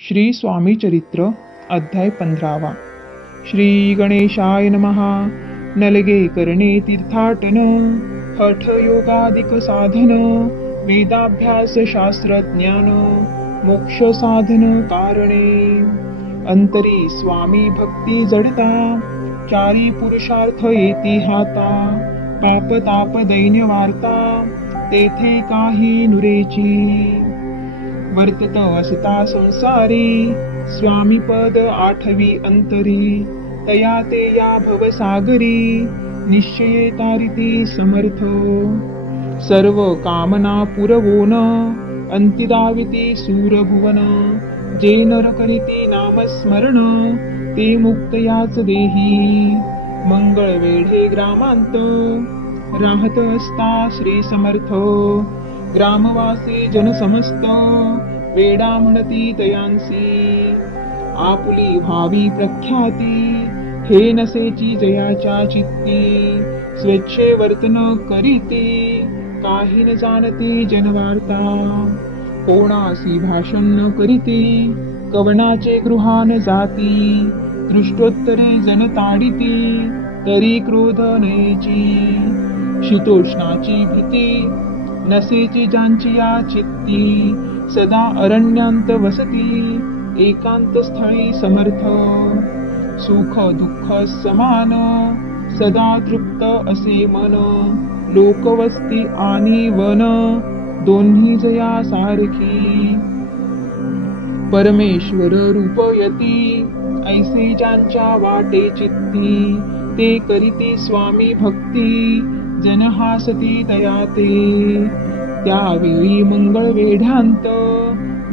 श्री स्वामी चरित्र अध्याय 15. श्री गणेशाय नमः. नलगे करणे तीर्थाटन, हठ योगादिक साधन, वेदाभ्यास शास्त्र ज्ञान, मोक्ष साधन कारणे. अंतरी स्वामी भक्ती जडता, चारी पुरुषार्थ येती हाता. पाप ताप दैन्य वार्ता, तेथे काही नुरेची. वर्तत असता संसारी, स्वामी पद आठवी अंतरी. तया ते या भवसागरी, निश्चये तारिती समर्थ. सर्व कामना पुरवोन, अंतिदाविती सूरभुवन. जे नर करीती नामस्मरण, ते मुक्तयाच देही. मंगळ वेढे ग्रामांत, राहत असता श्री समर्थ. ग्रामवासी जन समस्त, वेडा म्हणती तयांसी. आपुली भावी प्रख्याती, हे नसेची जयाच्या चित्ती. स्वच्छे वर्तन करीती, काही न जाणती जनवार्ता. कोणासी भाषण न करीती, कवनाचे गृहान जाती. दृष्टोत्तरे जन ताडिती, तरी क्रोध नयेची. शीतोष्णाची भीती, नसेची ज्यांची या चित्ती. सदा अरण्यांत वसती, एकांत स्थळी समर्थ. सुख दुःख समान, सदा तृप्त असे मन. लोकवस्ती आणि वन, दोन्ही जया सारखी. परमेश्वर रूप यती, ऐसे ज्यांच्या वाटे चित्ती. ते करीती स्वामी भक्ती, जन हासती दयाते. त्यावेळी मंगळ वेढ्यांत,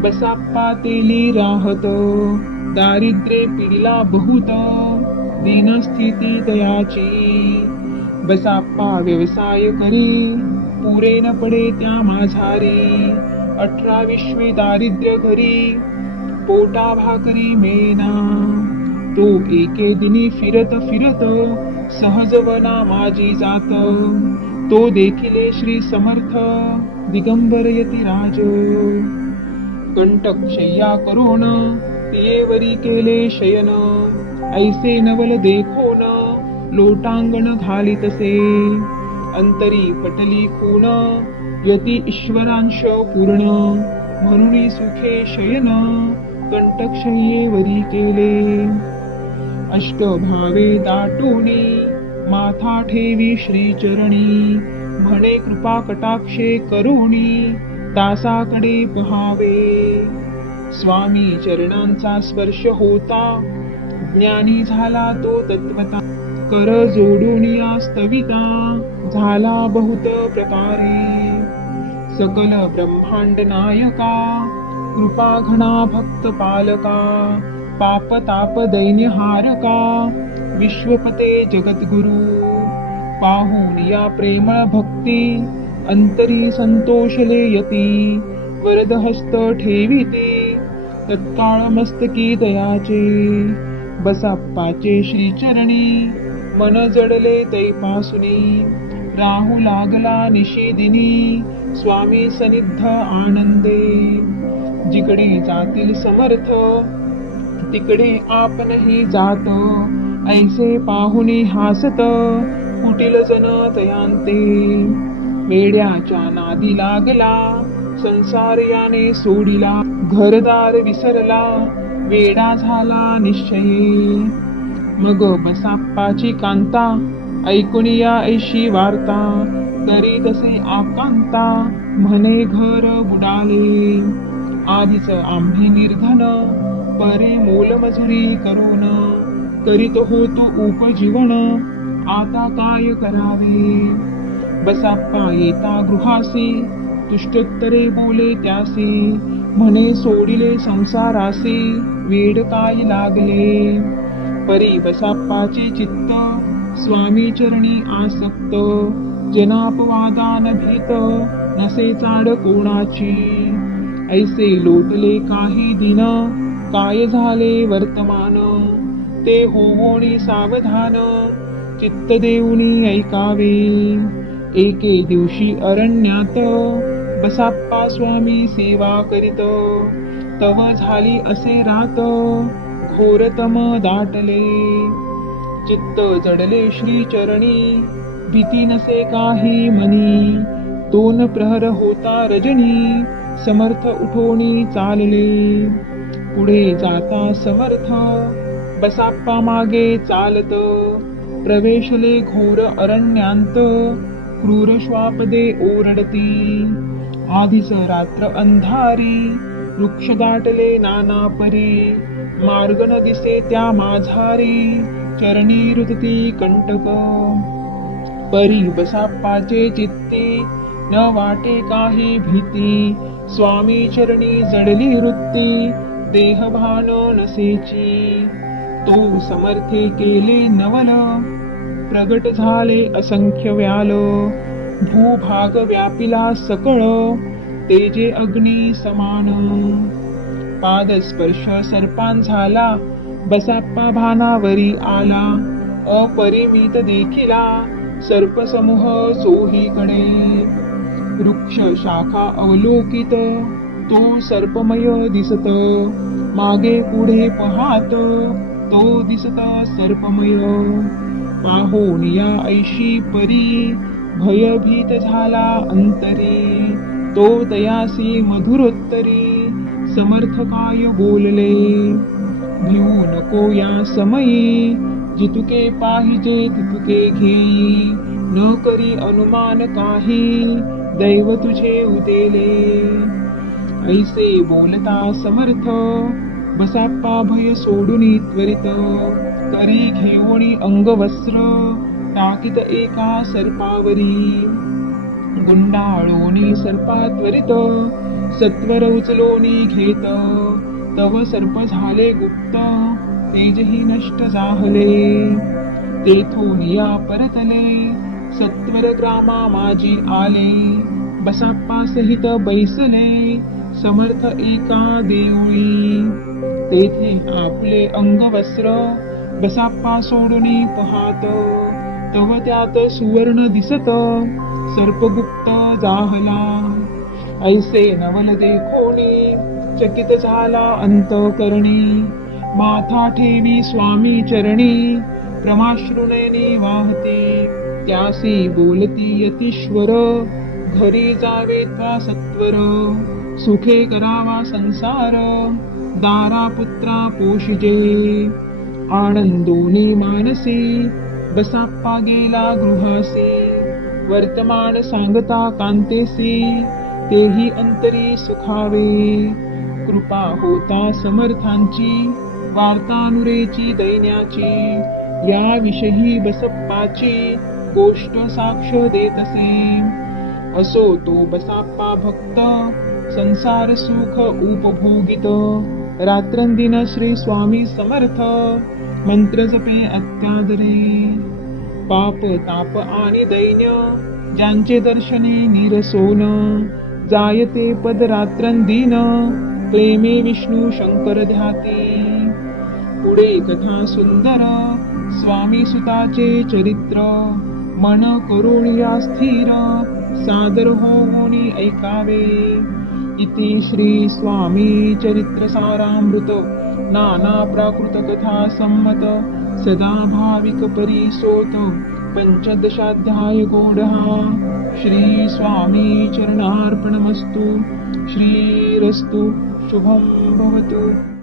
बसाप्पा तेली राहत. दारिद्र्ये पिडिला बहुत, दीनस्थिती दयाची. बसाप्पा व्यवसाय करी, पुरे न पडे त्या माझारी. 18-20 दारिद्र्य घरी, पोटा भाकरी मेना. तो एके दिनी फिरत फिरत, सहजवना माझी जात. तो देखिले श्री समर्थ, दिगंबर यती राज. कंटक शय्या करून, तियेवरी केले शयन. ऐसे नवल देखोन, लोटांगण घालितसे. अंतरी पटली खून, यती ईश्वरांश पूर्ण. म्हणून सुखे शयन, कंटक शय्येवरी केले. अष्टभावे दाटोनी, माथा ठेवी श्रीचरणी. म्हणे कृपा कटाक्षे करोनी, दासाकडे पहावे. स्वामी चरणांचा स्पर्श होता, ज्ञानी झाला तो तत्वता. कर जोडून या स्तविता, झाला बहुत प्रकारे. सकल ब्रह्मांड नायका, कृपा घना भक्त पालका. पाप ताप दैन्य हारका, विश्वपते जगद्गुरु. पाहून या प्रेमळ भक्ती, अंतरी संतोषले यती. वरद हस्त ठेविती, तत्काळ मस्तकी दयाचे. बसाप्पाचे श्रीचरणी, मन जडले तैपासुनी. राहू लागला निशिदिनी, स्वामी सनिध आनंदे. जिकडे जातील समर्थ, तिकडे आपणही जात. ऐसे पाहुनी हासत, कुटील जन तयांते. वेड्याच्या नादी लागला, संसार याने सोडिला. घरदार विसरला, वेडा झाला निश्चयी. मग बसाप्पाची कांता, ऐकून या ऐशी वार्ता. तरी तसे आकांता, म्हणे घर बुडाले. आधीच आम्ही निर्धन, परे मोलमजुरी करून. करीत होतो उपजीवन, आता काय करावे. बसाप्पा येता गृहासी, तुष्टोत्तरे बोले त्यासी. म्हणे सोडिले संसारासी, वेड काय लागले. परी बसाप्पाचे चित्त, स्वामी चरणी आसक्त. जनापवादान भीत, नसे चाड कोणाची. ऐसे लोटले काही दिन, काय झाले वर्तमान. ते होवोनी सावधान, चित्त देऊनी ऐकावे. एके दिवशी अरण्यात, बसाप्पा स्वामी सेवा करीत. तव झाली असे रात घोरतम दाटले चित्त जडले श्री चरणी भीती नसे काही मनी दोन प्रहर होता रजनी समर्थ उठोनी चालले पुढे जाता समर्थ बसाप्पा मागे चालत प्रवेशले घोर अरण्यात क्रूर श्वापदे ओरडती आधीच रात्र अंधारी वृक्ष दाटले नाना परी मार्ग न दिसे त्या माझारी चरणी रुतती कंटक परी बसाप्पाचे चित्ती न वाटे काही भीती स्वामी चरणी जडली वृत्ती देहभान नसेची तो समर्थे केले नवल प्रगट झाले असंख्य व्याल भूभाग व्यापिला सकळ तेजे अग्नी समान पादस्पर्श सर्पान झाला बसाप्पा भानावरी आला अपरिमित देखिला सर्पसमूह चोहीकडे वृक्ष शाखा अवलोकित तो सर्पमय दिसत मागे पुढे पहात तो दिसत सर्पमय पाहून या ऐशी परी भयभीत झाला अंतरी तो दयासी मधुरोत्तरी समर्थ काय बोलले भिऊ नको या समयी जितुके पाहिजे तितुके घेई न करी अनुमान काही दैव तुझे उदेले ऐसे बोलता समर्थ बसाप्पा भय सोडून त्वरित करी घेऊनी अंगवस्त्र टाकीत एका सर्पावरी गुंडाळोनी सर्पा त्वरित सत्वर उचलोनी घेत तव सर्प झाले गुप्त तेजही नष्ट जाहले तेथून या परतले सत्वर ग्रामा माझी आले बसाप्पा सहित बैसले समर्थ एका देऊळी तेथे आपले अंगवस्त्र बसाप्पा सोडून पहात तव त्यात सुवर्ण दिसत सर्पगुप्त जाहला ऐसे नवल देखोनी चकित झाला अंतकरणी माथा ठेवी स्वामी चरणी प्रमाश्रुनयनी वाहती त्यासी बोलती यतीश्वर घरी जावे त्वा सत्वर सुखे करावा संसार दारा पुत्रा पोषिजे आनंदोनी मानसी बसाप्पा गेला गृहासी वर्तमान सांगता कांतेसी तेही अंतरी सुखावे कृपा होता समर्थांची वार्तानुरेची दैन्याची याविषयी बसप्पाची गोष्ट साक्ष देत असे असो तो बसाप्पा भक्त संसार सुख उपभोगित रात्रंदिन श्री स्वामी समर्थ मंत्र जपे अत्यादरे पाप ताप आणि दैन्य ज्यांचे दर्शने निरसोन जायते पद रात्रंदिन प्रेमे विष्णू शंकर ध्याती पुढे कथा सुंदर स्वामी सुताचे चरित्र मन करुणिया स्थिर सादर होऊनी ऐकावे इति श्री स्वामी चरित्र सारामृत नाना प्राकृत कथा सम्मत सदा भाविक परिसोत पंचदशाध्याय गोडहा श्री स्वामी चरणार्पणमस्तु श्रीरस्तु शुभं भवतु।